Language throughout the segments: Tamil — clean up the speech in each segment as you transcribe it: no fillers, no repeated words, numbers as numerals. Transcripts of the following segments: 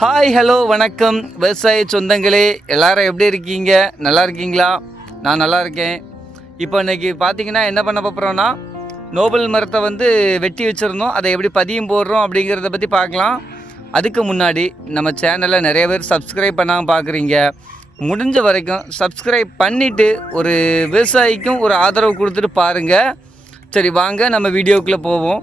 ஹாய் ஹலோ வணக்கம் விவசாய சொந்தங்களே, எல்லாரும் எப்படி இருக்கீங்க? நல்லா இருக்கீங்களா? நான் நல்லா இருக்கேன். இப்போ இன்றைக்கி பார்த்தீங்கன்னா என்ன பண்ண போகிறோன்னா, நோபல் மரத்தை வந்து வெட்டி வச்சுருந்தோம், அதை எப்படி பதியம் போடுறோம் அப்படிங்கிறத பற்றி பார்க்கலாம். அதுக்கு முன்னாடி நம்ம சேனலை நிறைய பேர் சப்ஸ்கிரைப் பண்ணாமல் பார்க்குறீங்க. முடிஞ்ச வரைக்கும் சப்ஸ்கிரைப் பண்ணிவிட்டு ஒரு விவசாயிக்கும் ஒரு ஆதரவு கொடுத்துட்டு பாருங்கள். சரி, வாங்க நம்ம வீடியோக்குள்ளே போவோம்.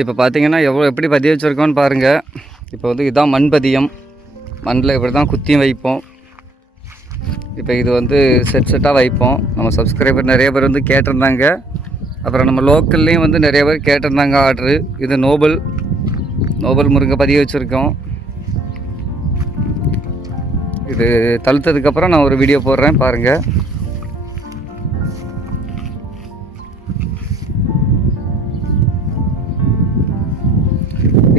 இப்போ பார்த்தீங்கன்னா எப்படி பதிய வச்சுருக்கோன்னு பாருங்கள். இப்போ வந்து இதுதான் மண் பதியம். மண்ணில் இப்படி தான் குத்தியும் வைப்போம். இப்போ இது வந்து செட்டாக வைப்போம். நம்ம சப்ஸ்கிரைபர் நிறைய பேர் வந்து கேட்டிருந்தாங்க. அப்புறம் நம்ம லோக்கல்லையும் வந்து நிறைய பேர் கேட்டிருந்தாங்க ஆர்டரு. இது நோபல் முருங்கை பதிய வச்சுருக்கோம். இது தழுத்ததுக்கப்புறம் நான் ஒரு வீடியோ போடுறேன், பாருங்கள்.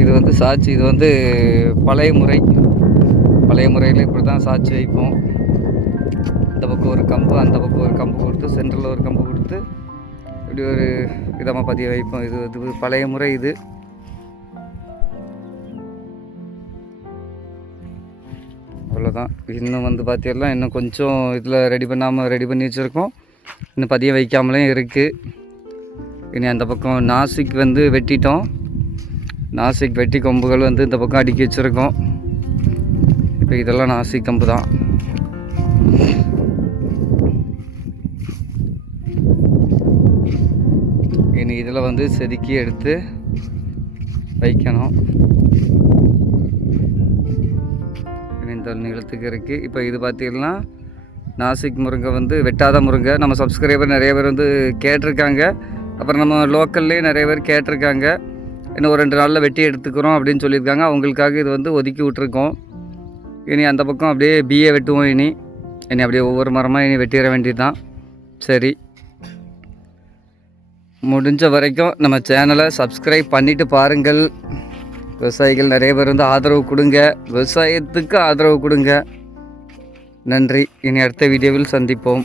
இது வந்து சாட்சி, இது வந்து பழைய முறையில் இப்படி தான் சாட்சி வைப்போம். இந்த பக்கம் ஒரு கம்பு, அந்த பக்கம் ஒரு கம்பு கொடுத்து, சென்டரில் ஒரு கம்பு கொடுத்து இப்படி ஒரு விதமாக பதிய வைப்போம். இது பழைய முறை. இது அவ்வளோதான். இன்னும் வந்து பார்த்தீங்கன்னா இன்னும் கொஞ்சம் இதில் ரெடி பண்ணி வச்சுருக்கோம். இன்னும் பதிய வைக்காமலே இருக்குது. இனி அந்த பக்கம் நாசிக் வந்து வெட்டிட்டோம். நாசிக் வெட்டி கொம்புகள் வந்து இந்த பக்கம் அடுக்கி வச்சுருக்கோம். இப்போ இதெல்லாம் நாசிக் கம்பு தான். இனி இதில் வந்து செதுக்கி எடுத்து வைக்கணும். இந்த நிலத்துக்கு இருக்குது. இப்போ இது பார்த்திங்கன்னா நாசிக் முருங்கை வந்து வெட்டாத முருங்கை. நம்ம சப்ஸ்கிரைபர் நிறைய பேர் வந்து கேட்டிருக்காங்க. அப்புறம் நம்ம லோக்கல்லே நிறைய பேர் கேட்டிருக்காங்க. இன்னும் ஒரு 2 நாளில் வெட்டி எடுத்துக்கிறோம் அப்படின்னு சொல்லியிருக்காங்க. அவங்களுக்காக இது வந்து ஒதுக்கி விட்ருக்கோம். இனி அந்த பக்கம் அப்படியே பிஏ வெட்டுவோம். இனி அப்படியே ஒவ்வொரு மரமாக இனி வெட்டிட வேண்டியது தான். சரி, முடிஞ்ச வரைக்கும் நம்ம சேனலை சப்ஸ்கிரைப் பண்ணிவிட்டு பாருங்கள். விவசாயிகள் நிறைய பேர் வந்து ஆதரவு கொடுங்க. விவசாயத்துக்கு ஆதரவு கொடுங்க. நன்றி. இனி அடுத்த வீடியோவில் சந்திப்போம்.